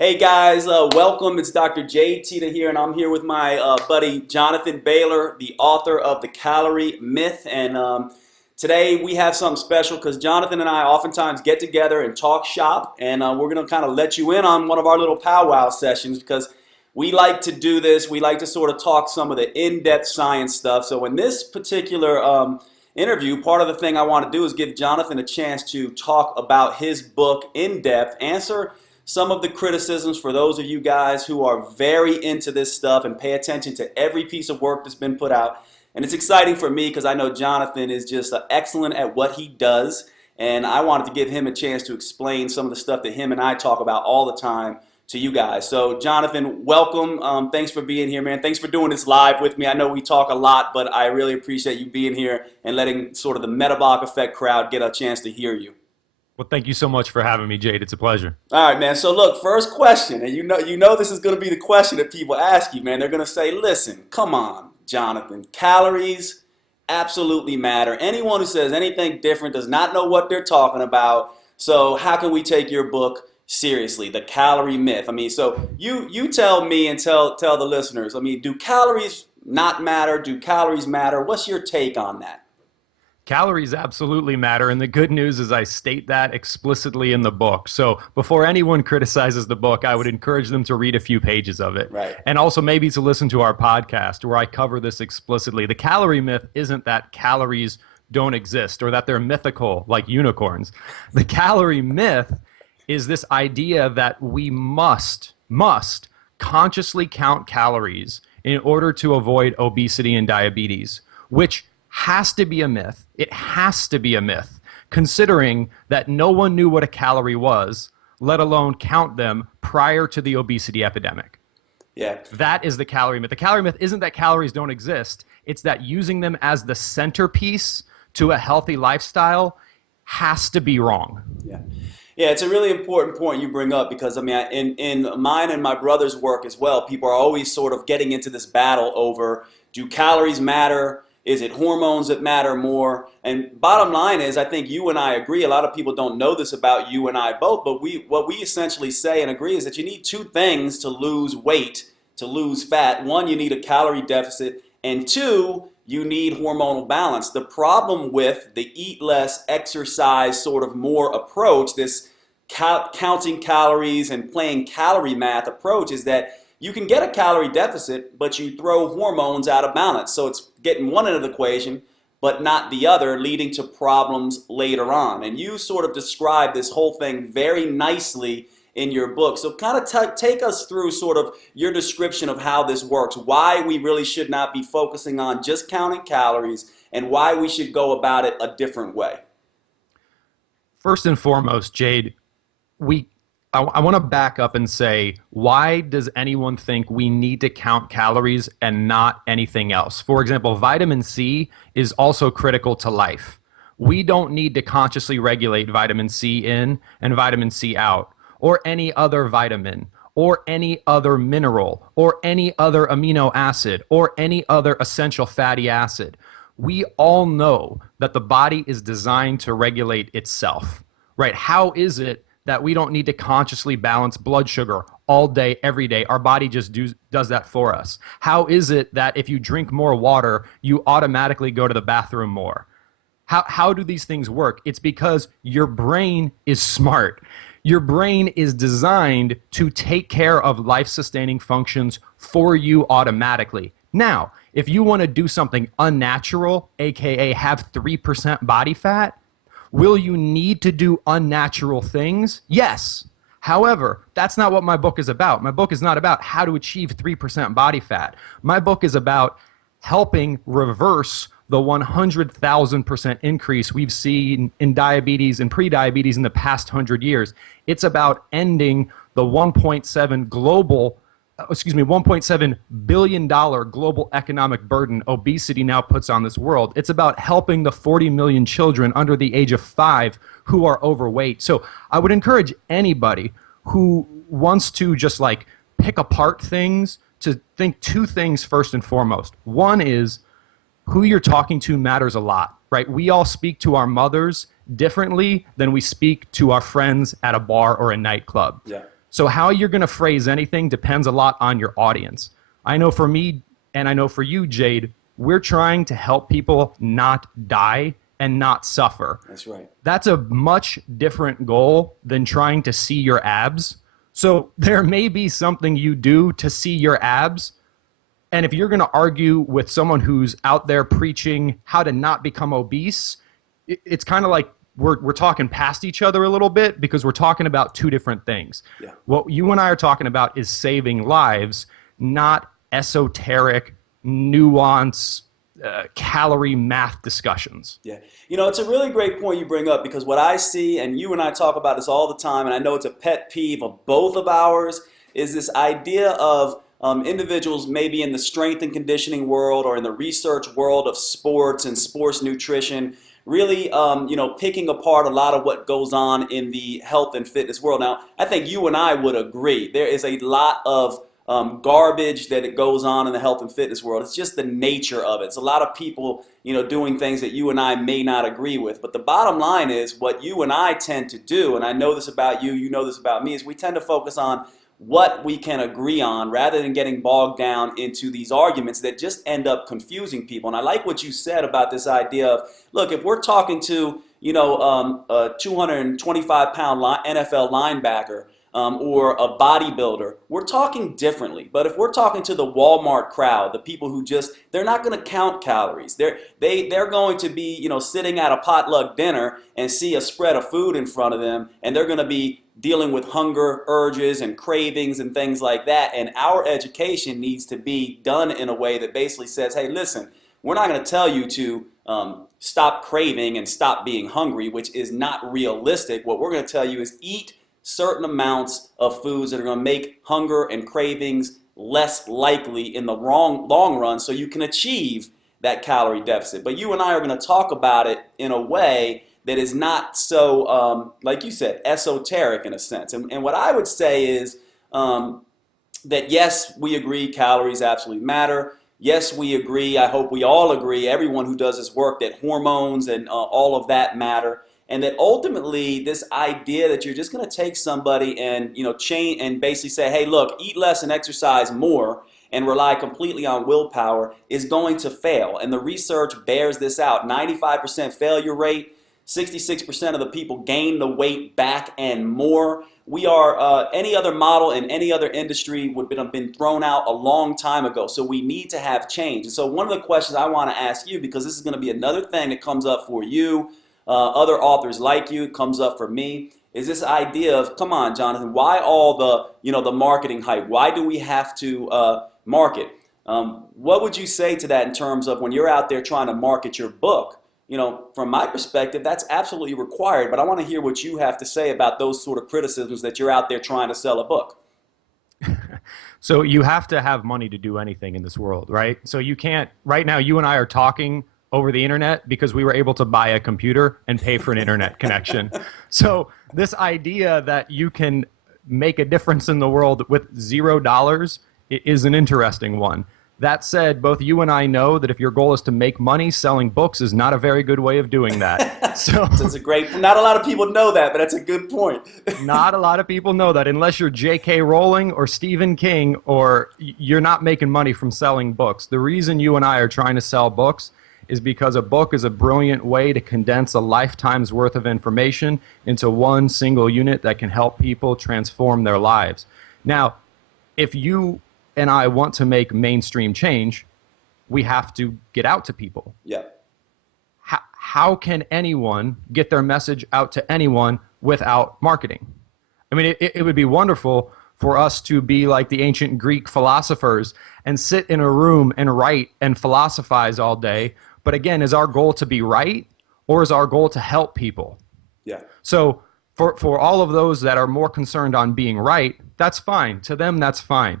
Hey guys, welcome. It's Dr. Jade Teta here, and I'm here with my buddy Jonathan Baylor, the author of The Calorie Myth. And today we have something special because Jonathan and I oftentimes get together and talk shop, and we're going to kind of let you in on one of our little powwow sessions because we like to do this. We like to sort of talk some of the in-depth science stuff. So in this particular interview, part of the thing I want to do is give Jonathan a chance to talk about his book in depth, answer some of the criticisms for those of you guys who are very into this stuff and pay attention to every piece of work that's been put out. And it's exciting for me because I know Jonathan is just excellent at what he does, and I wanted to give him a chance to explain some of the stuff that him and I talk about all the time to you guys. So Jonathan, welcome. Thanks for being here, man. Thanks for doing this live with me. I know we talk a lot, but I really appreciate you being here and letting sort of the Metabolic Effect crowd get a chance to hear you. Well, thank you so much for having me, Jade. It's a pleasure. All right, man. So look, first question, and you know this is going to be the question that people ask you, man. They're going to say, listen, come on, Jonathan, calories absolutely matter. Anyone who says anything different does not know what they're talking about. So how can we take your book seriously, The Calorie Myth? I mean, so you tell me and tell the listeners, I mean, do calories not matter? Do calories matter? What's your take on that? Calories absolutely matter, and the good news is I state that explicitly in the book. So before anyone criticizes the book, I would encourage them to read a few pages of it. Right. And also maybe to listen to our podcast where I cover this explicitly. The calorie myth isn't that calories don't exist or that they're mythical like unicorns. The calorie myth is this idea that we must consciously count calories in order to avoid obesity and diabetes, which has to be a myth. It has to be a myth, considering that no one knew what a calorie was, let alone count them prior to the obesity epidemic. Yeah. That is the calorie myth. The calorie myth isn't that calories don't exist. It's that using them as the centerpiece to a healthy lifestyle has to be wrong. Yeah. Yeah, it's a really important point you bring up because, I mean, in mine and my brother's work as well, people are always sort of getting into this battle over, do calories matter? Is it hormones that matter more? And bottom line is, I think you and I agree, a lot of people don't know this about you and I both, but what we essentially say and agree is that you need two things to lose weight, to lose fat. One, you need a calorie deficit, and two, you need hormonal balance. The problem with the eat less, exercise sort of more approach, this counting calories and playing calorie math approach, is that you can get a calorie deficit, but you throw hormones out of balance. So it's getting one end of the equation, but not the other, leading to problems later on. And you sort of describe this whole thing very nicely in your book. So kind of take us through sort of your description of how this works, why we really should not be focusing on just counting calories, and why we should go about it a different way. First and foremost, Jade, I want to back up and say, why does anyone think we need to count calories and not anything else? For example, vitamin C is also critical to life. We don't need to consciously regulate vitamin C in and vitamin C out, or any other vitamin, or any other mineral, or any other amino acid, or any other essential fatty acid. We all know that the body is designed to regulate itself, right? How is it that we don't need to consciously balance blood sugar all day, every day? Our body just does that for us. How is it that if you drink more water, you automatically go to the bathroom more? How do these things work? It's because your brain is smart. Your brain is designed to take care of life-sustaining functions for you automatically. Now, if you want to do something unnatural, aka have 3% body fat, will you need to do unnatural things? Yes. However, that's not what my book is about. My book is not about how to achieve 3% body fat. My book is about helping reverse the 100,000% increase we've seen in diabetes and prediabetes in the past 100 years. It's about ending the $1.7 billion global economic burden obesity now puts on this world. It's about helping the 40 million children under the age of 5 who are overweight. So I would encourage anybody who wants to just like pick apart things to think two things first and foremost. One is who you're talking to matters a lot, right? We all speak to our mothers differently than we speak to our friends at a bar or a nightclub. Yeah. So how you're going to phrase anything depends a lot on your audience. I know for me, and I know for you, Jade, we're trying to help people not die and not suffer. That's right. That's a much different goal than trying to see your abs. So there may be something you do to see your abs. And if you're going to argue with someone who's out there preaching how to not become obese, it's kind of like we're talking past each other a little bit because we're talking about two different things. Yeah. What you and I are talking about is saving lives, not esoteric, nuance, calorie math discussions. Yeah. You know, it's a really great point you bring up because what I see, and you and I talk about this all the time, and I know it's a pet peeve of both of ours, is this idea of individuals maybe in the strength and conditioning world or in the research world of sports and sports nutrition really, picking apart a lot of what goes on in the health and fitness world. Now, I think you and I would agree there is a lot of garbage that it goes on in the health and fitness world. It's just the nature of it. It's a lot of people, doing things that you and I may not agree with. But the bottom line is what you and I tend to do, and I know this about you, you know this about me, is we tend to focus on what we can agree on rather than getting bogged down into these arguments that just end up confusing people. And I like what you said about this idea of, look, if we're talking to, a 225-pound NFL linebacker or a bodybuilder, we're talking differently. But if we're talking to the Walmart crowd, the people who they're not going to count calories. They're going to be, sitting at a potluck dinner and see a spread of food in front of them, and they're going to be dealing with hunger, urges, and cravings and things like that. And our education needs to be done in a way that basically says, hey, listen, we're not going to tell you to stop craving and stop being hungry, which is not realistic. What we're going to tell you is eat certain amounts of foods that are going to make hunger and cravings less likely in the long run so you can achieve that calorie deficit. But you and I are going to talk about it in a way that is not so, like you said, esoteric in a sense. And what I would say is that yes, we agree calories absolutely matter. Yes, we agree, I hope we all agree, everyone who does this work, that hormones and all of that matter. And that ultimately this idea that you're just going to take somebody and change and basically say, hey, look, eat less and exercise more and rely completely on willpower is going to fail. And the research bears this out. 95% failure rate, 66% of the people gain the weight back and more. We are, any other model in any other industry would have been thrown out a long time ago. So we need to have change. And so one of the questions I want to ask you, because this is going to be another thing that comes up for you, other authors like you, it comes up for me, is this idea of, come on, Jonathan, why all the marketing hype? Why do we have to market? What would you say to that in terms of when you're out there trying to market your book? From my perspective, that's absolutely required, but I want to hear what you have to say about those sort of criticisms that you're out there trying to sell a book. So you have to have money to do anything in this world, right? So you can't, right now you and I are talking over the internet because we were able to buy a computer and pay for an internet connection. So this idea that you can make a difference in the world with $0 is an interesting one. That said, both you and I know that if your goal is to make money, selling books is not a very good way of doing that. So that's a great, not a lot of people know that, but that's a good point. Not a lot of people know that unless you're J.K. Rowling or Stephen King, or you're not making money from selling books. The reason you and I are trying to sell books is because a book is a brilliant way to condense a lifetime's worth of information into one single unit that can help people transform their lives. Now, if you and I want to make mainstream change, we have to get out to people. Yeah. How can anyone get their message out to anyone without marketing? I mean, it would be wonderful for us to be like the ancient Greek philosophers and sit in a room and write and philosophize all day. But again, is our goal to be right, or is our goal to help people? Yeah. So for all of those that are more concerned on being right, that's fine. To them, that's fine.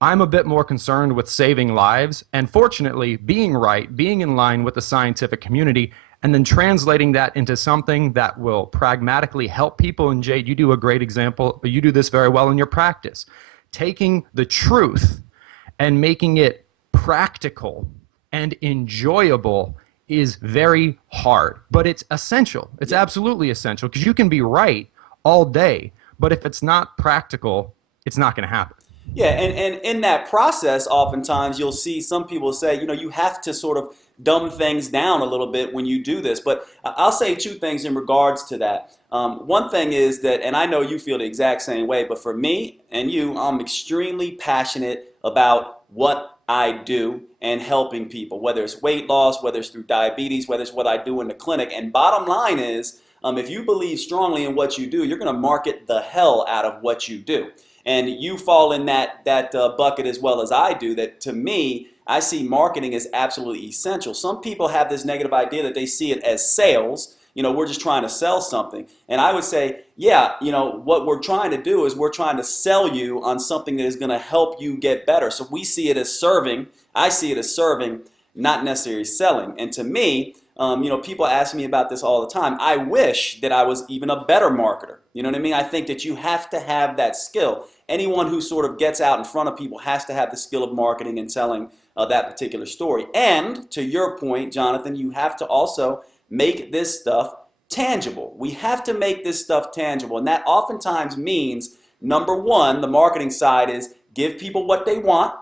I'm a bit more concerned with saving lives and, fortunately, being right, being in line with the scientific community, and then translating that into something that will pragmatically help people. And Jade, you do a great example. You do this very well in your practice. Taking the truth and making it practical and enjoyable is very hard, but it's essential. It's absolutely essential, because you can be right all day, But if it's not practical, it's not going to happen. Yeah, and in that process, oftentimes you'll see some people say, you have to sort of dumb things down a little bit when you do this. But I'll say two things in regards to that. One thing is that, and I know you feel the exact same way, but for me and you, I'm extremely passionate about what I do and helping people, whether it's weight loss, whether it's through diabetes, whether it's what I do in the clinic. And bottom line is, if you believe strongly in what you do, you're going to market the hell out of what you do. And you fall in that bucket as well as I do. That to me, I see marketing as absolutely essential. Some people have this negative idea that they see it as sales. We're just trying to sell something. And I would say, yeah, what we're trying to do is we're trying to sell you on something that is going to help you get better. So we see it as serving. I see it as serving, not necessarily selling. And to me, people ask me about this all the time. I wish that I was even a better marketer. You know what I mean? I think that you have to have that skill. Anyone who sort of gets out in front of people has to have the skill of marketing and telling that particular story. And to your point, Jonathan, you have to also make this stuff tangible. We have to make this stuff tangible. And that oftentimes means, number one, the marketing side is give people what they want.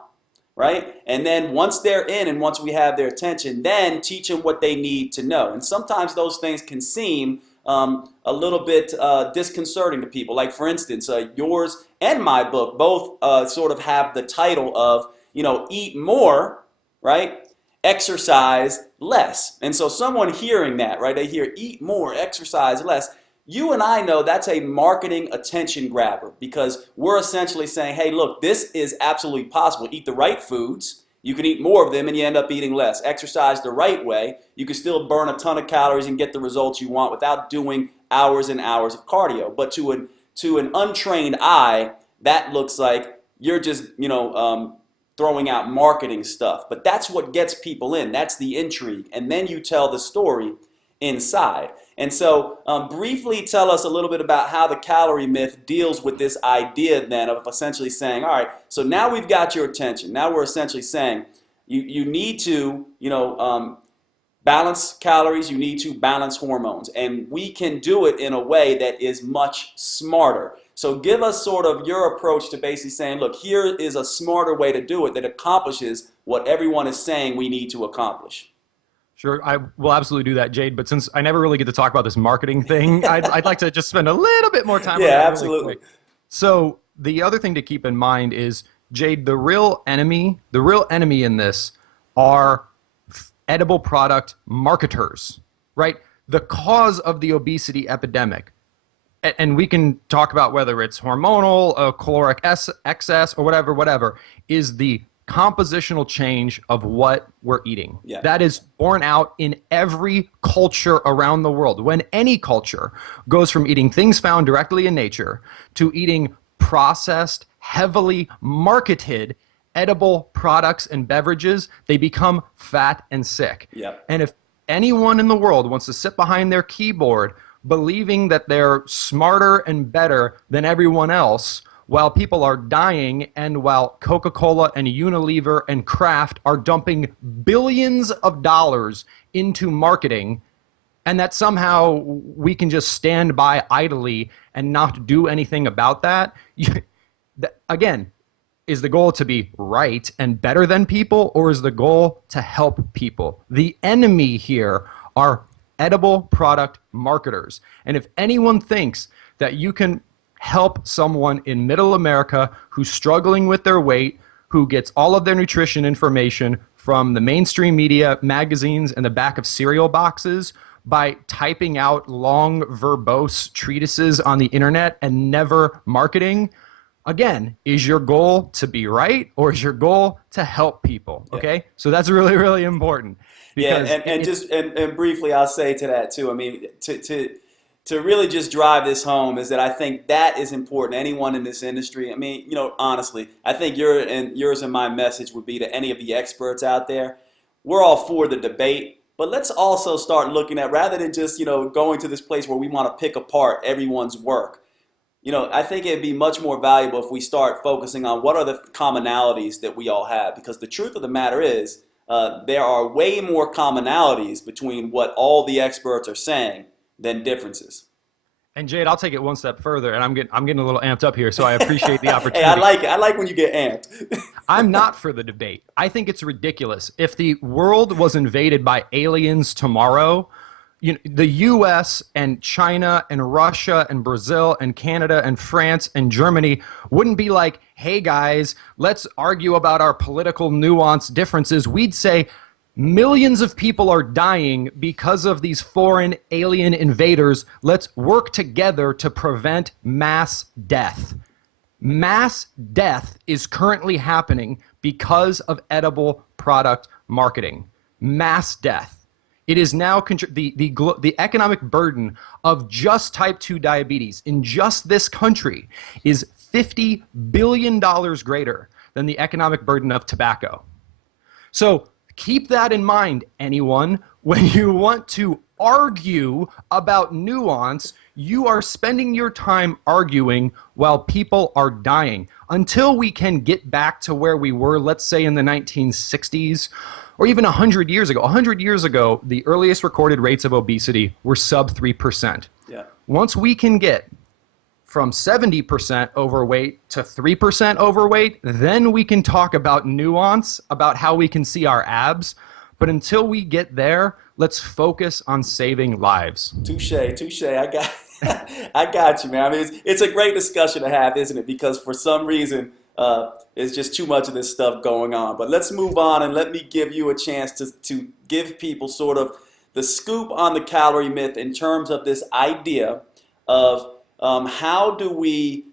Right? And then once they're in and once we have their attention, then teach them what they need to know. And sometimes those things can seem a little bit disconcerting to people. Like, for instance, yours and my book both sort of have the title of, eat more, right? Exercise less. And so someone hearing that, right, they hear eat more, exercise less. You and I know that's a marketing attention grabber because we're essentially saying, hey, look, this is absolutely possible. Eat the right foods. You can eat more of them and you end up eating less. Exercise the right way. You can still burn a ton of calories and get the results you want without doing hours and hours of cardio. But to an untrained eye, that looks like you're just, throwing out marketing stuff. But that's what gets people in. That's the intrigue. And then you tell the story inside. And so briefly tell us a little bit about how the calorie myth deals with this idea then of essentially saying, all right, so now we've got your attention. Now we're essentially saying you need to, balance calories, you need to balance hormones. And we can do it in a way that is much smarter. So give us sort of your approach to basically saying, look, here is a smarter way to do it that accomplishes what everyone is saying we need to accomplish. Sure, I will absolutely do that, Jade. But since I never really get to talk about this marketing thing, I'd like to just spend a little bit more time on that. Yeah, really absolutely. Quick. So the other thing to keep in mind is, Jade, the real enemy in this are edible product marketers, right? The cause of the obesity epidemic, and we can talk about whether it's hormonal, caloric excess, or whatever, is the compositional change of what we're eating. Yeah. That is borne out in every culture around the world. When any culture goes from eating things found directly in nature to eating processed, heavily marketed, edible products and beverages, they become fat and sick. Yep. And if anyone in the world wants to sit behind their keyboard believing that they're smarter and better than everyone else, while people are dying and while Coca-Cola and Unilever and Kraft are dumping billions of dollars into marketing, and that somehow we can just stand by idly and not do anything about that, again, is the goal to be right and better than people, or is the goal to help people? The enemy here are edible product marketers. And if anyone thinks that you can help someone in middle America who's struggling with their weight, who gets all of their nutrition information from the mainstream media, magazines, and the back of cereal boxes by typing out long, verbose treatises on the internet and never marketing, again, is your goal to be right or is your goal to help people? Okay, yeah. So that's really, really important. Yeah, and briefly, I'll say to that too. I mean, to really just drive this home is that I think that is important. Anyone in this industry, I mean, honestly, I think yours and my message would be to any of the experts out there. We're all for the debate, but let's also start looking at, rather than just going to this place where we want to pick apart everyone's work. I think it'd be much more valuable if we start focusing on what are the commonalities that we all have, because the truth of the matter is there are way more commonalities between what all the experts are saying than differences. And Jade, I'll take it one step further, and I'm getting a little amped up here, so I appreciate the Hey, I opportunity. like it. I like when you get amped. I'm not for the debate. I think it's ridiculous. If the world was invaded by aliens tomorrow, the US and China and Russia and Brazil and Canada and France and Germany wouldn't be like, hey guys, let's argue about our political nuance differences. We'd say millions of people are dying because of these foreign alien invaders. Let's work together to prevent mass death. Mass death is currently happening because of edible product marketing. Mass death. It is now the economic burden of just type 2 diabetes in just this country is $50 billion greater than the economic burden of tobacco. So keep that in mind, anyone. When you want to argue about nuance, you are spending your time arguing while people are dying. Until we can get back to where we were, let's say in the 1960s, or even 100 years ago. 100 years ago, the earliest recorded rates of obesity were sub 3%. Yeah. Once we can get from 70% overweight to 3% overweight, then we can talk about nuance, about how we can see our abs. But until we get there, let's focus on saving lives. Touche, touche. I got you, man. I mean, it's a great discussion to have, isn't it? Because for some reason, it's just too much of this stuff going on. But let's move on and let me give you a chance to give people sort of the scoop on the calorie myth in terms of this idea of how do we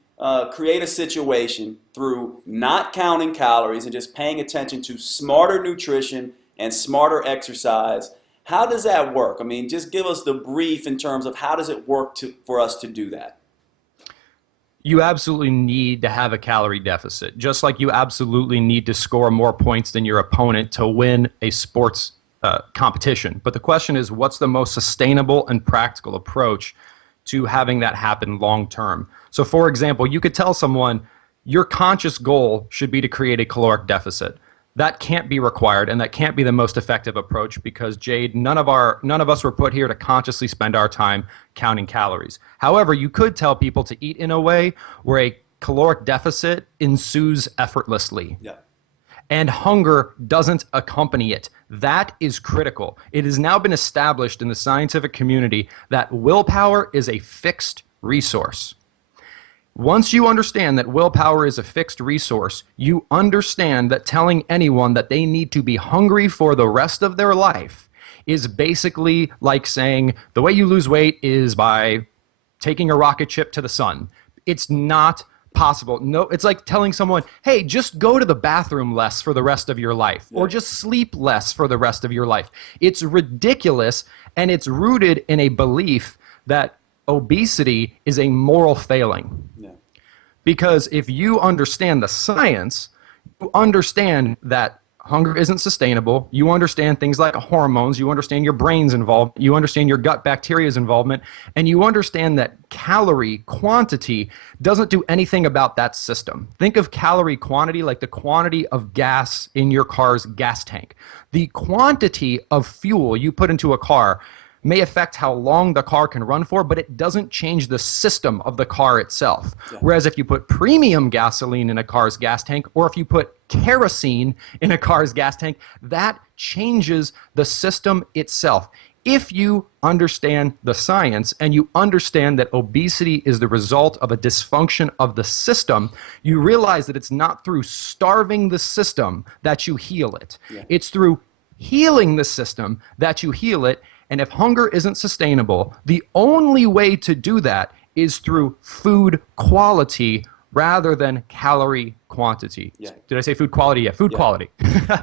create a situation through not counting calories and just paying attention to smarter nutrition and smarter exercise. How does that work? I mean, just give us the brief in terms of how does it work for us to do that? You absolutely need to have a calorie deficit, just like you absolutely need to score more points than your opponent to win a sports competition. But the question is, what's the most sustainable and practical approach to having that happen long term? So for example, you could tell someone your conscious goal should be to create a caloric deficit. That can't be required, and that can't be the most effective approach because, Jade, none of us were put here to consciously spend our time counting calories. However, you could tell people to eat in a way where a caloric deficit ensues effortlessly. Yeah. And hunger doesn't accompany it. That is critical. It has now been established in the scientific community that willpower is a fixed resource. Once you understand that willpower is a fixed resource, you understand that telling anyone that they need to be hungry for the rest of their life is basically like saying the way you lose weight is by taking a rocket ship to the sun. It's not possible. No, it's like telling someone, hey, just go to the bathroom less for the rest of your life, or just sleep less for the rest of your life. It's ridiculous, and it's rooted in a belief that obesity is a moral failing. Yeah. Because if you understand the science, you understand that hunger isn't sustainable. You understand things like hormones. You understand your brain's involved. You understand your gut bacteria's involvement. And you understand that calorie quantity doesn't do anything about that system. Think of calorie quantity like the quantity of gas in your car's gas tank. The quantity of fuel you put into a car may affect how long the car can run for, but it doesn't change the system of the car itself. Yeah. Whereas if you put premium gasoline in a car's gas tank, or if you put kerosene in a car's gas tank, that changes the system itself. If you understand the science and you understand that obesity is the result of a dysfunction of the system, you realize that it's not through starving the system that you heal it. Yeah. It's through healing the system that you heal it. And if hunger isn't sustainable, the only way to do that is through food quality rather than calorie quantity. Yeah. Did I say food quality? Yeah, food quality.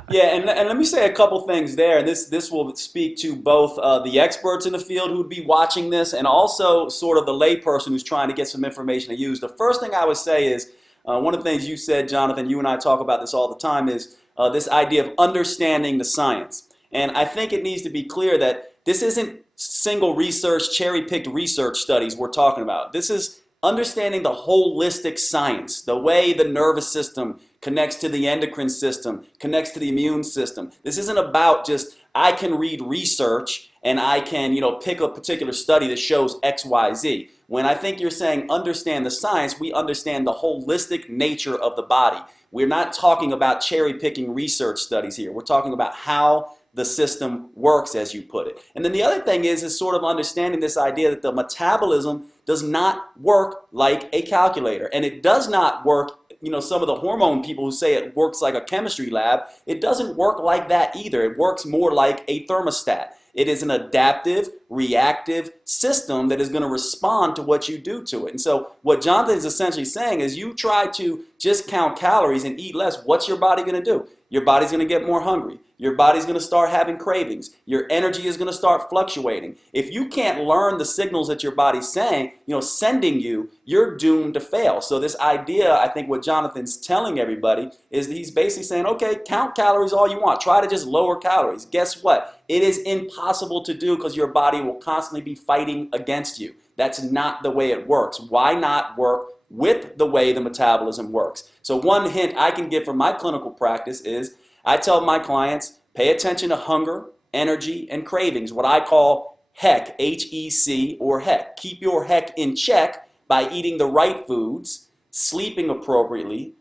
Yeah, and let me say a couple things there. And this will speak to both the experts in the field who would be watching this and also sort of the layperson who's trying to get some information to use. The first thing I would say is, one of the things you said, Jonathan, you and I talk about this all the time, is this idea of understanding the science. And I think it needs to be clear that this isn't single research, cherry-picked research studies we're talking about. This is understanding the holistic science, the way the nervous system connects to the endocrine system, connects to the immune system. This isn't about just, I can read research and I can, pick a particular study that shows X, Y, Z. When I think you're saying understand the science, we understand the holistic nature of the body. We're not talking about cherry picking research studies here. We're talking about how the system works, as you put it. And then the other thing is sort of understanding this idea that the metabolism does not work like a calculator, and it does not work. Some of the hormone people who say it works like a chemistry lab, it doesn't work like that either. It works more like a thermostat. It is an adaptive, reactive system that is going to respond to what you do to it. And so what Jonathan is essentially saying is you try to just count calories and eat less, what's your body going to do? Your body's going to get more hungry. Your body's going to start having cravings. Your energy is going to start fluctuating. If you can't learn the signals that your body's saying, sending you, you're doomed to fail. So this idea, I think what Jonathan's telling everybody is that he's basically saying, okay, count calories all you want. Try to just lower calories. Guess what? It is impossible to do because your body will constantly be fighting against you. That's not the way it works. Why not work with the way the metabolism works? So one hint I can give from my clinical practice is I tell my clients, pay attention to hunger, energy, and cravings, what I call HEC, H-E-C, or HEC. Keep your HEC in check by eating the right foods, sleeping appropriately,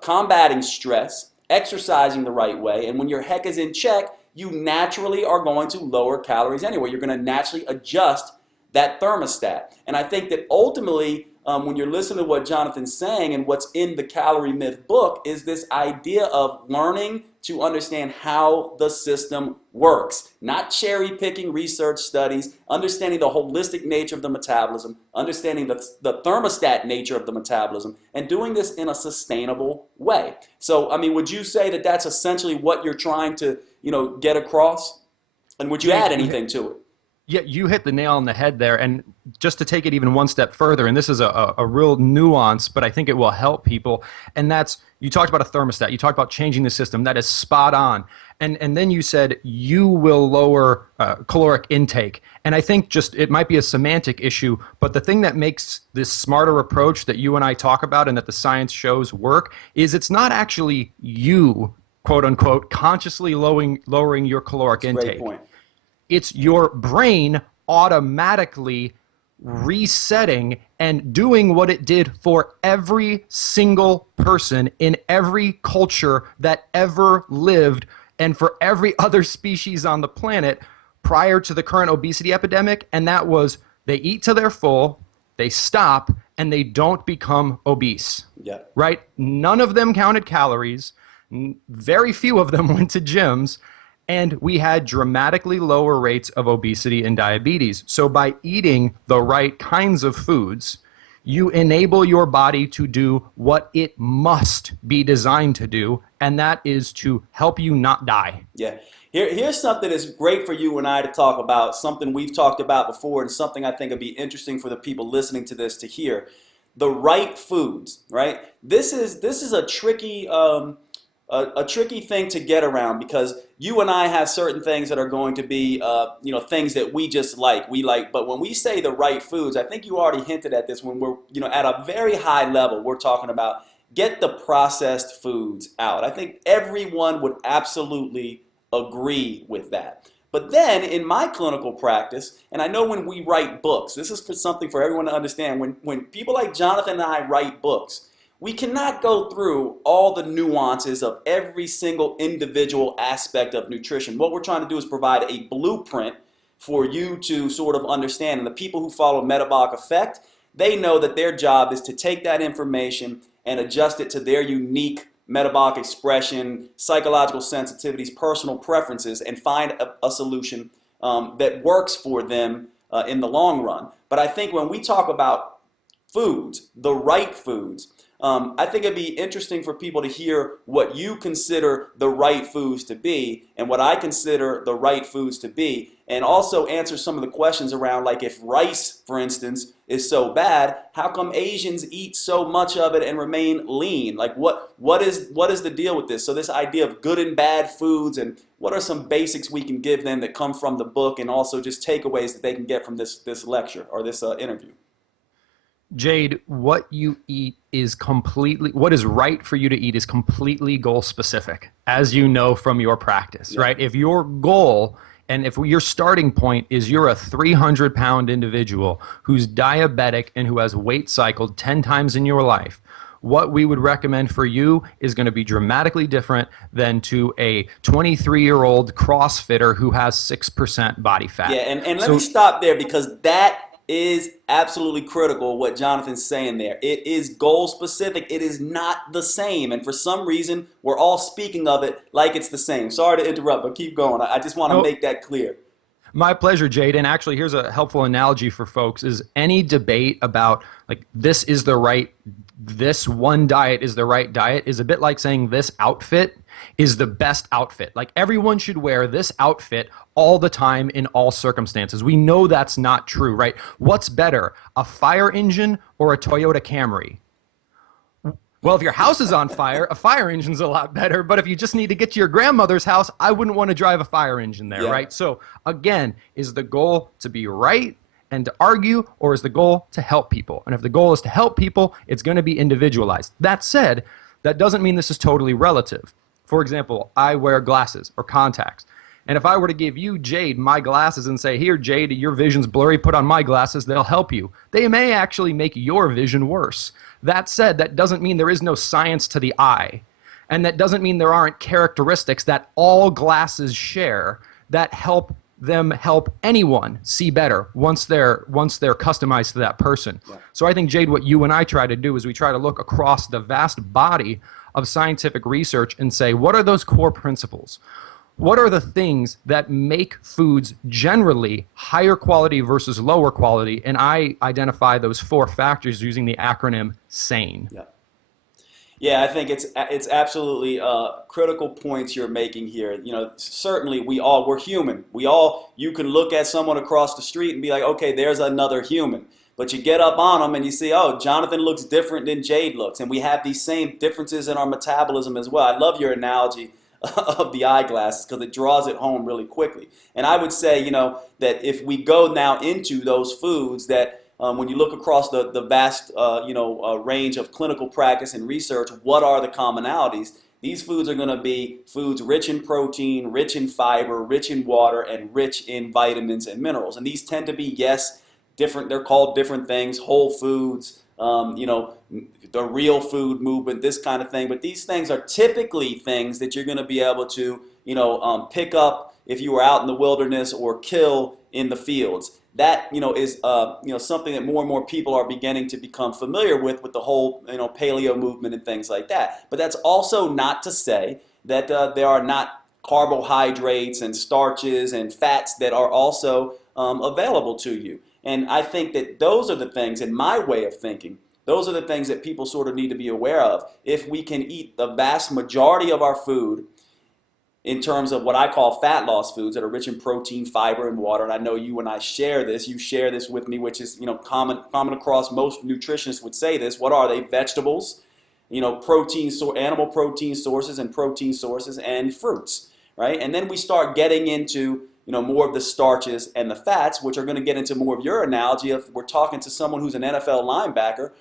combating stress, exercising the right way, and when your HEC is in check, you naturally are going to lower calories anyway. You're going to naturally adjust that thermostat. And I think that ultimately, when you're listening to what Jonathan's saying and what's in the Calorie Myth book is this idea of learning to understand how the system works. Not cherry picking research studies, understanding the holistic nature of the metabolism, understanding the thermostat nature of the metabolism, and doing this in a sustainable way. So, I mean, would you say that that's essentially what you're trying to, get across? And would you add anything to it? Yeah, you hit the nail on the head there. And just to take it even one step further, and this is a real nuance, but I think it will help people, and that's, you talked about a thermostat, you talked about changing the system, that is spot on. And then you said you will lower caloric intake. And I think just it might be a semantic issue, but the thing that makes this smarter approach that you and I talk about and that the science shows work is it's not actually you, quote unquote, consciously lowering your caloric intake. Great point. It's your brain automatically resetting and doing what it did for every single person in every culture that ever lived and for every other species on the planet prior to the current obesity epidemic, and that was they eat till they're full, they stop, and they don't become obese. Yeah. Right? None of them counted calories. Very few of them went to gyms. And we had dramatically lower rates of obesity and diabetes. So by eating the right kinds of foods, you enable your body to do what it must be designed to do, and that is to help you not die. Yeah. Here's something that's great for you and I to talk about, something we've talked about before, and something I think would be interesting for the people listening to this to hear. The right foods, right? This is a tricky thing to get around because you and I have certain things that are going to be, things that we just like. But when we say the right foods, I think you already hinted at this when we're, at a very high level, we're talking about get the processed foods out. I think everyone would absolutely agree with that. But then in my clinical practice, and I know when we write books, this is something for everyone to understand, when people like Jonathan and I write books, we cannot go through all the nuances of every single individual aspect of nutrition. What we're trying to do is provide a blueprint for you to sort of understand. And the people who follow Metabolic Effect, they know that their job is to take that information and adjust it to their unique metabolic expression, psychological sensitivities, personal preferences, and find a solution that works for them in the long run. But I think when we talk about foods, the right foods, I think it'd be interesting for people to hear what you consider the right foods to be and what I consider the right foods to be, and also answer some of the questions around, like, if rice, for instance, is so bad, how come Asians eat so much of it and remain lean? Like, what is the deal with this? So this idea of good and bad foods, and what are some basics we can give them that come from the book, and also just takeaways that they can get from this lecture or this interview. Jade, what you eat is what is right for you to eat is completely goal specific, as you know from your practice, right? If your goal And if your starting point is you're a 300-pound individual who's diabetic and who has weight cycled 10 times in your life, what we would recommend for you is going to be dramatically different than to a 23-year-old CrossFitter who has 6% body fat. Yeah, and let me stop there because that is absolutely critical what Jonathan's saying there. It is goal specific. It is not the same. And for some reason, we're all speaking of it like it's the same. Sorry to interrupt, but keep going. I just want to make that clear. My pleasure, Jade. And actually, here's a helpful analogy for folks is any debate about like this one diet is the right diet is a bit like saying this outfit is the best outfit. Like everyone should wear this outfit all the time in all circumstances. We know that's not true, right? What's better, a fire engine or a Toyota Camry? Well, if your house is on fire, a fire engine's a lot better. But if you just need to get to your grandmother's house, I wouldn't want to drive a fire engine there, right? So again, is the goal to be right and to argue, or is the goal to help people? And if the goal is to help people, it's going to be individualized. That said, that doesn't mean this is totally relative. For example, I wear glasses or contacts. And if I were to give you, Jade, my glasses and say, here, Jade, your vision's blurry, put on my glasses, they'll help you. They may actually make your vision worse. That said, that doesn't mean there is no science to the eye. And that doesn't mean there aren't characteristics that all glasses share that help them help anyone see better once they're customized to that person. Yeah. So I think, Jade, what you and I try to do is we try to look across the vast body of scientific research and say, what are those core principles? What are the things that make foods generally higher quality versus lower quality? And I identify those 4 factors using the acronym SANE. Yeah. Yeah, I think it's absolutely critical points you're making here. You know, certainly we're human. You can look at someone across the street and be like, okay, there's another human. But you get up on them and you see, oh, Jonathan looks different than Jade looks. And we have these same differences in our metabolism as well. I love your analogy of the eyeglasses because it draws it home really quickly. And I would say, you know, that if we go now into those foods that when you look across the vast range of clinical practice and research, what are the commonalities? These foods are going to be foods rich in protein, rich in fiber, rich in water, and rich in vitamins and minerals. And these tend to be, yes, different. They're called different things, whole foods, the real food movement, this kind of thing. But these things are typically things that you're going to be able to, pick up if you were out in the wilderness or kill in the fields. That, is, something that more and more people are beginning to become familiar with the whole, paleo movement and things like that. But that's also not to say that there are not carbohydrates and starches and fats that are also available to you. And I think that those are the things, in my way of thinking, those are the things that people sort of need to be aware of. If we can eat the vast majority of our food in terms of what I call fat loss foods that are rich in protein, fiber, and water, and I know you and I share this. You share this with me, which is common across most nutritionists would say this. What are they? Vegetables, animal protein sources and protein sources, and fruits, right? And then we start getting into more of the starches and the fats, which are going to get into more of your analogy of we're talking to someone who's an NFL linebacker.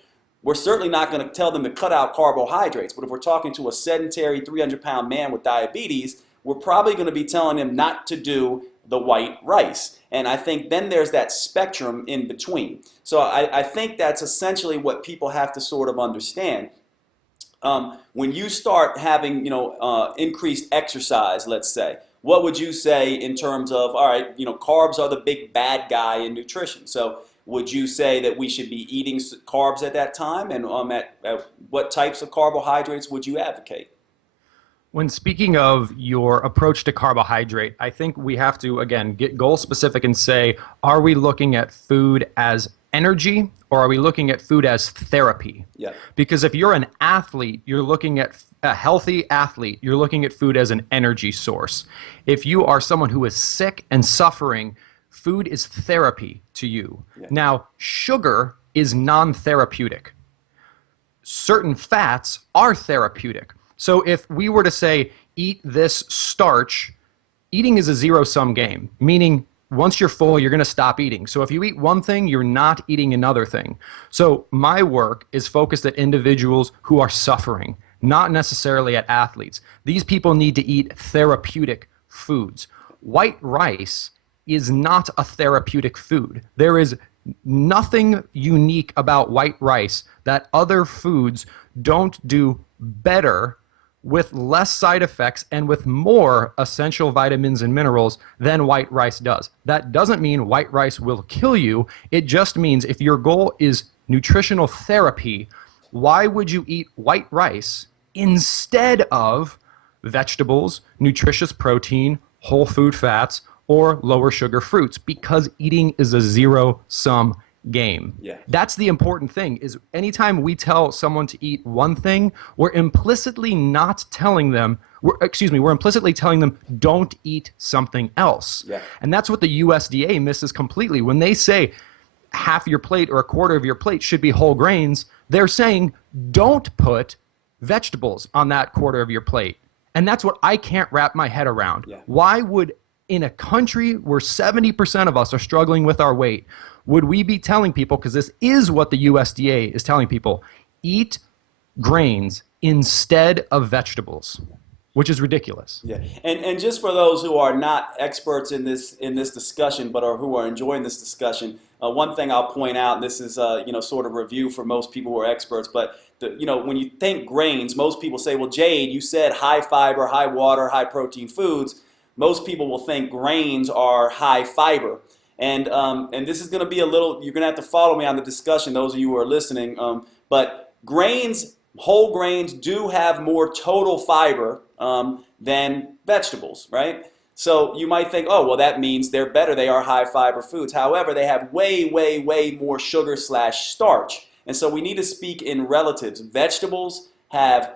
We're certainly not going to tell them to cut out carbohydrates, but if we're talking to a sedentary 300-pound man with diabetes, we're probably going to be telling him not to do the white rice. And I think then there's that spectrum in between. So I think that's essentially what people have to sort of understand. When you start having increased exercise, let's say, what would you say in terms of, all right, carbs are the big bad guy in nutrition. So would you say that we should be eating carbs at that time? And at what types of carbohydrates would you advocate? When speaking of your approach to carbohydrate, I think we have to, again, get goal specific and say, are we looking at food as energy or are we looking at food as therapy? Yeah. Because if you're an athlete, you're looking at a healthy athlete, you're looking at food as an energy source. If you are someone who is sick and suffering, food is therapy to you. Yeah. Now, sugar is non-therapeutic. Certain fats are therapeutic. So if we were to say, eat this starch, eating is a zero-sum game, meaning once you're full, you're going to stop eating. So if you eat one thing, you're not eating another thing. So my work is focused at individuals who are suffering, not necessarily at athletes. These people need to eat therapeutic foods. white rice is not a therapeutic food. There is nothing unique about white rice that other foods don't do better with less side effects and with more essential vitamins and minerals than white rice does. That doesn't mean white rice will kill you. It just means if your goal is nutritional therapy, why would you eat white rice instead of vegetables, nutritious protein, whole food fats, or lower sugar fruits? Because eating is a zero-sum game. Yeah. That's the important thing, is anytime we tell someone to eat one thing, we're implicitly not telling them, we're implicitly telling them don't eat something else. Yeah. And that's what the USDA misses completely. When they say half your plate or a quarter of your plate should be whole grains, they're saying don't put vegetables on that quarter of your plate. And that's what I can't wrap my head around. Yeah. Why would, in a country where 70% of us are struggling with our weight, would we be telling people, because this is what the USDA is telling people, eat grains instead of vegetables, which is ridiculous. Yeah, and just for those who are not experts in this discussion, but who are enjoying this discussion, one thing I'll point out, and this is sort of review for most people who are experts, but when you think grains, most people say, well, Jade, you said high fiber, high water, high protein foods. Most people will think grains are high fiber. And this is going to be a little, you're going to have to follow me on the discussion, those of you who are listening. But grains, whole grains, do have more total fiber than vegetables, right? So you might think, oh, well, that means they're better. They are high fiber foods. However, they have way, way, way more sugar/starch. And so we need to speak in relatives. Vegetables have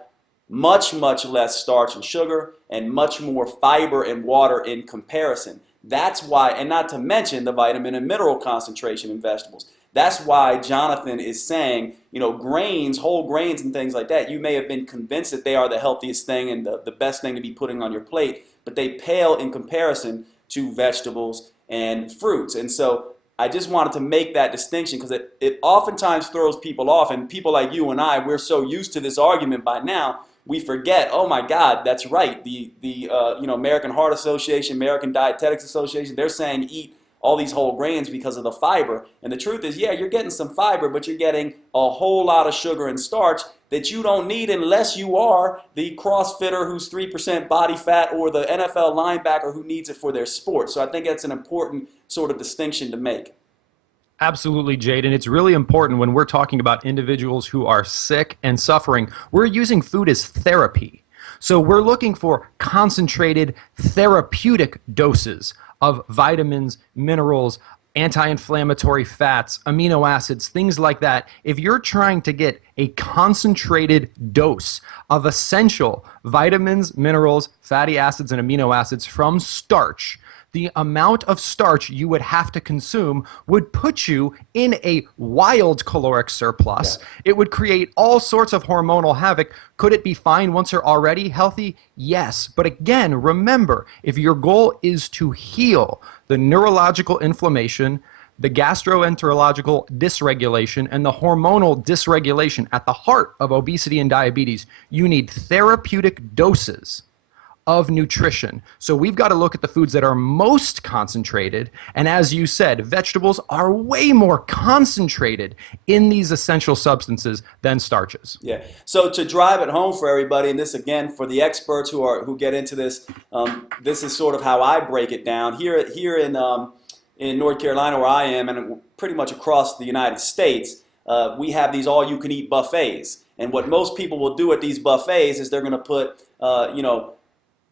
much, much less starch and sugar and much more fiber and water in comparison. That's why, and not to mention the vitamin and mineral concentration in vegetables. That's why Jonathan is saying, grains, whole grains and things like that, you may have been convinced that they are the healthiest thing and the best thing to be putting on your plate, but they pale in comparison to vegetables and fruits. And so I just wanted to make that distinction because it oftentimes throws people off, and people like you and I, we're so used to this argument by now, we forget, oh my God, that's right. The American Heart Association, American Dietetics Association, they're saying eat all these whole grains because of the fiber. And the truth is, yeah, you're getting some fiber, but you're getting a whole lot of sugar and starch that you don't need unless you are the CrossFitter who's 3% body fat or the NFL linebacker who needs it for their sport. So I think that's an important sort of distinction to make. Absolutely, Jade. And it's really important when we're talking about individuals who are sick and suffering. We're using food as therapy. So we're looking for concentrated therapeutic doses of vitamins, minerals, anti-inflammatory fats, amino acids, things like that. If you're trying to get a concentrated dose of essential vitamins, minerals, fatty acids, and amino acids from starch, the amount of starch you would have to consume would put you in a wild caloric surplus. Yeah. It would create all sorts of hormonal havoc. Could it be fine once you're already healthy? Yes. But again, remember, if your goal is to heal the neurological inflammation, the gastroenterological dysregulation, and the hormonal dysregulation at the heart of obesity and diabetes, you need therapeutic doses of nutrition. So we've got to look at the foods that are most concentrated, and as you said, vegetables are way more concentrated in these essential substances than starches. Yeah. So to drive it home for everybody, and this again for the experts who get into this, this is sort of how I break it down. Here in North Carolina, where I am, and pretty much across the United States, we have these all-you-can-eat buffets. And what most people will do at these buffets is they're going to put,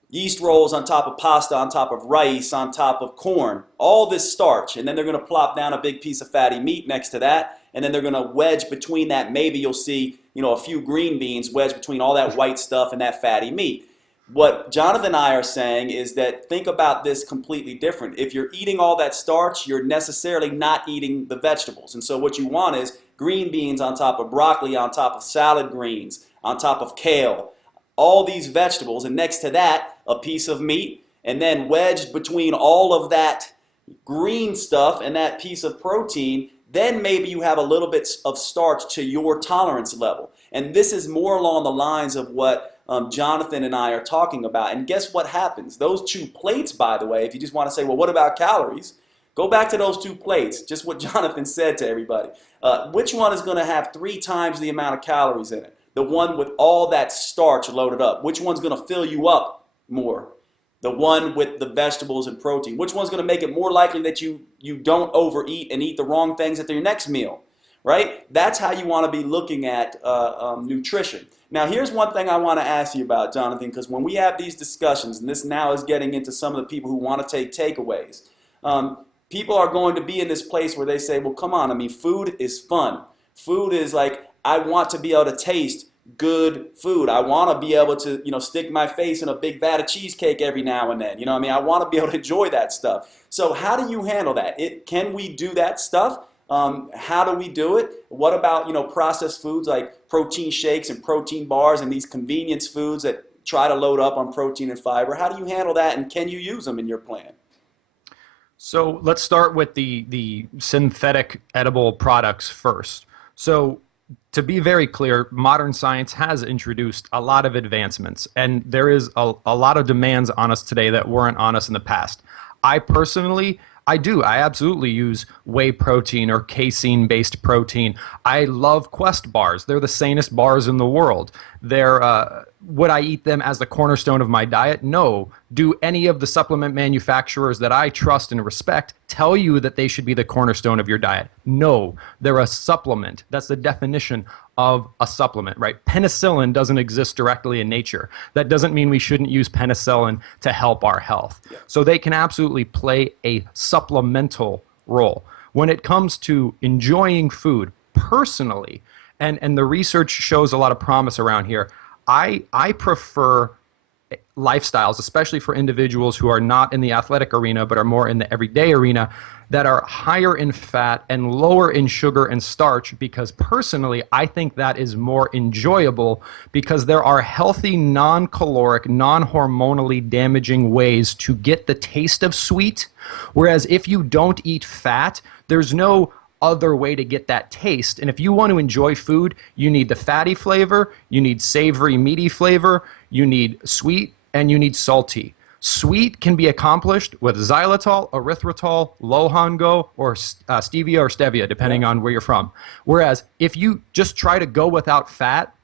yeast rolls on top of pasta, on top of rice, on top of corn, all this starch, and then they're going to plop down a big piece of fatty meat next to that, and then they're going to wedge between that, maybe you'll see, a few green beans wedged between all that white stuff and that fatty meat. What Jonathan and I are saying is that think about this completely different. If you're eating all that starch, you're necessarily not eating the vegetables, and so what you want is green beans on top of broccoli, on top of salad greens, on top of kale, all these vegetables, and next to that, a piece of meat, and then wedged between all of that green stuff and that piece of protein, then maybe you have a little bit of starch to your tolerance level. And this is more along the lines of what Jonathan and I are talking about. And guess what happens? Those 2 plates, by the way, if you just want to say, well, what about calories? Go back to those 2 plates, just what Jonathan said to everybody. Which one is going to have 3 times the amount of calories in it? The one with all that starch loaded up. Which one's going to fill you up more? The one with the vegetables and protein. Which one's going to make it more likely that you don't overeat and eat the wrong things at your next meal? Right? That's how you want to be looking at nutrition. Now, here's one thing I want to ask you about, Jonathan, because when we have these discussions, and this now is getting into some of the people who want to take takeaways, people are going to be in this place where they say, well, come on, I mean, food is fun. Food is like, I want to be able to taste good food. I want to be able to, stick my face in a big vat of cheesecake every now and then. I want to be able to enjoy that stuff. So how do you handle that? Can we do that stuff? How do we do it? What about, processed foods like protein shakes and protein bars and these convenience foods that try to load up on protein and fiber? How do you handle that, and can you use them in your plan? So let's start with the synthetic edible products first. So to be very clear, modern science has introduced a lot of advancements, and there is a lot of demands on us today that weren't on us in the past. I absolutely use whey protein or casein-based protein. I love Quest bars. They're the sanest bars in the world. Would I eat them as the cornerstone of my diet? No. Do any of the supplement manufacturers that I trust and respect tell you that they should be the cornerstone of your diet? No. They're a supplement. That's the definition of a supplement, right? Penicillin doesn't exist directly in nature. That doesn't mean we shouldn't use penicillin to help our health. Yeah. So they can absolutely play a supplemental role. When it comes to enjoying food personally, and the research shows a lot of promise around here, I prefer lifestyles, especially for individuals who are not in the athletic arena but are more in the everyday arena, that are higher in fat and lower in sugar and starch, because personally I think that is more enjoyable, because there are healthy, non-caloric, non-hormonally damaging ways to get the taste of sweet, whereas if you don't eat fat, there's no other way to get that taste. And if you want to enjoy food, you need the fatty flavor, you need savory, meaty flavor, you need sweet, and you need salty. Sweet can be accomplished with xylitol, erythritol, low-hongo, or stevia or stevia, depending on where you're from. Whereas if you just try to go without fat,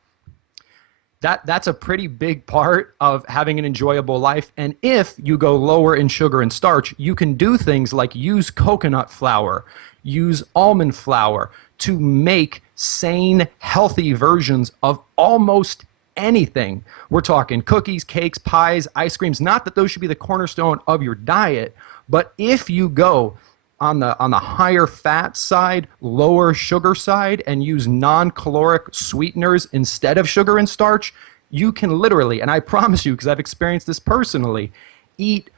that's a pretty big part of having an enjoyable life. And if you go lower in sugar and starch, you can do things like use coconut flour, use almond flour to make sane, healthy versions of almost anything. We're talking cookies, cakes, pies, ice creams. Not that those should be the cornerstone of your diet, but if you go on the higher fat side, lower sugar side, and use non-caloric sweeteners instead of sugar and starch, you can literally, and I promise you, because I've experienced this personally, eat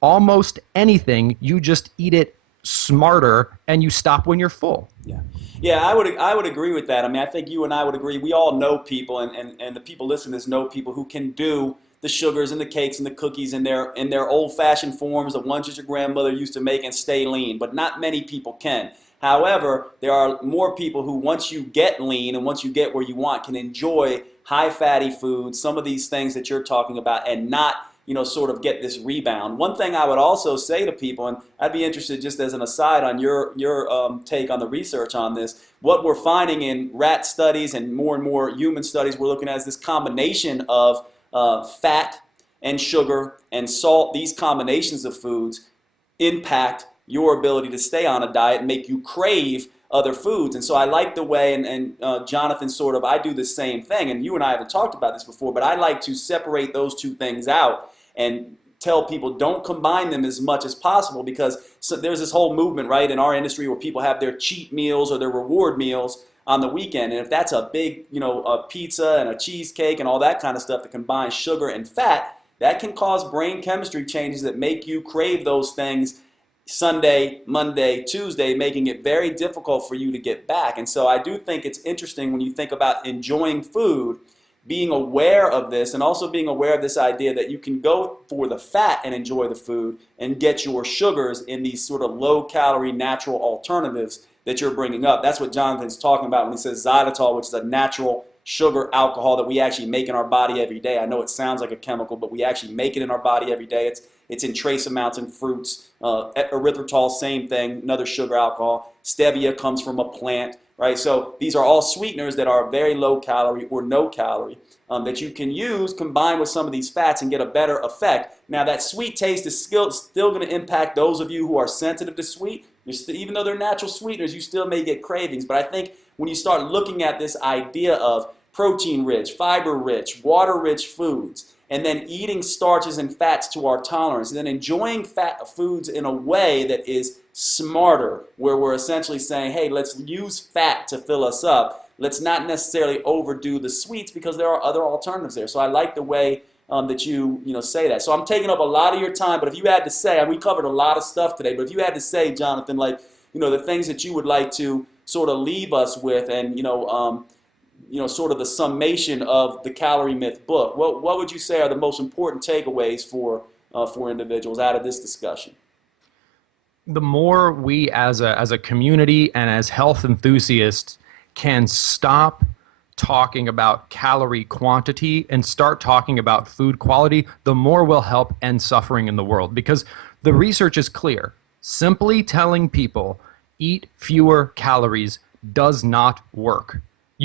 almost anything. You just eat it smarter, and you stop when you're full. Yeah, I would agree with that. I mean, I think you and I would agree. We all know people, and the people listening to this know people who can do the sugars and the cakes and the cookies in their old-fashioned forms, the ones that your grandmother used to make, and stay lean. But not many people can. However, there are more people who, once you get lean and once you get where you want, can enjoy high-fatty foods, some of these things that you're talking about, and not sort of get this rebound. One thing I would also say to people, and I'd be interested just as an aside on your take on the research on this, what we're finding in rat studies and more human studies we're looking at is this combination of fat and sugar and salt. These combinations of foods impact your ability to stay on a diet and make you crave other foods. And so I like the way, and Jonathan, sort of, I do the same thing, and you and I haven't talked about this before, but I like to separate those two things out and tell people don't combine them as much as possible, because there's this whole movement, right, in our industry where people have their cheat meals or their reward meals on the weekend. And if that's a big, a pizza and a cheesecake and all that kind of stuff that combines sugar and fat, that can cause brain chemistry changes that make you crave those things Sunday, Monday, Tuesday, making it very difficult for you to get back. And so I do think it's interesting when you think about enjoying food, being aware of this, and also being aware of this idea that you can go for the fat and enjoy the food and get your sugars in these sort of low-calorie natural alternatives that you're bringing up. That's what Jonathan's talking about when he says xylitol, which is a natural sugar, alcohol that we actually make in our body every day. I know it sounds like a chemical, but we actually make it in our body every day. It's in trace amounts in fruits. Erythritol, same thing, another sugar alcohol. Stevia comes from a plant, right? So these are all sweeteners that are very low calorie or no calorie that you can use combined with some of these fats and get a better effect. Now that sweet taste is still going to impact those of you who are sensitive to sweet. Even though they're natural sweeteners, you still may get cravings. But I think when you start looking at this idea of protein-rich, fiber-rich, water-rich foods, and then eating starches and fats to our tolerance, and then enjoying fat foods in a way that is smarter, where we're essentially saying, hey, let's use fat to fill us up. Let's not necessarily overdo the sweets because there are other alternatives there. So I like the way that you say that. So I'm taking up a lot of your time, but if you had to say, and we covered a lot of stuff today, but if you had to say, Jonathan, like, the things that you would like to sort of leave us with and, sort of the summation of the Calorie Myth book, what would you say are the most important takeaways for individuals out of this discussion? The more we as a community and as health enthusiasts can stop talking about calorie quantity and start talking about food quality, the more we'll help end suffering in the world. Because the research is clear. Simply telling people eat fewer calories does not work.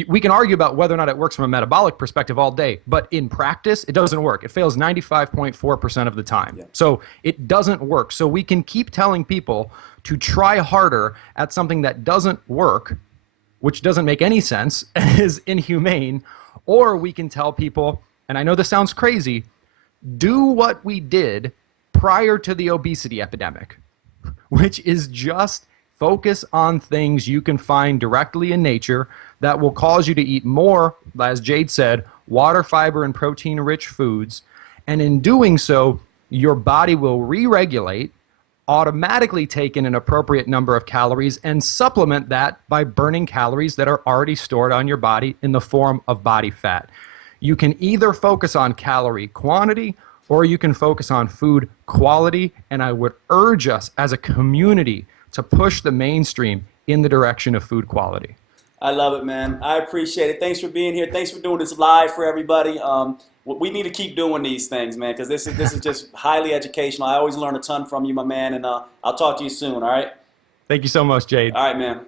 We can argue about whether or not it works from a metabolic perspective all day, but in practice, it doesn't work. It fails 95.4% of the time. Yeah. So it doesn't work. So we can keep telling people to try harder at something that doesn't work, which doesn't make any sense and is inhumane, or we can tell people, and I know this sounds crazy, do what we did prior to the obesity epidemic, which is just focus on things you can find directly in nature that will cause you to eat more, as Jade said, water, fiber, and protein-rich foods. And in doing so, your body will re-regulate, automatically take in an appropriate number of calories, and supplement that by burning calories that are already stored on your body in the form of body fat. You can either focus on calorie quantity or you can focus on food quality, and I would urge us as a community to push the mainstream in the direction of food quality. I love it, man. I appreciate it. Thanks for being here. Thanks for doing this live for everybody. We need to keep doing these things, man, because this is just highly educational. I always learn a ton from you, my man, and I'll talk to you soon, all right? Thank you so much, Jade. All right, man.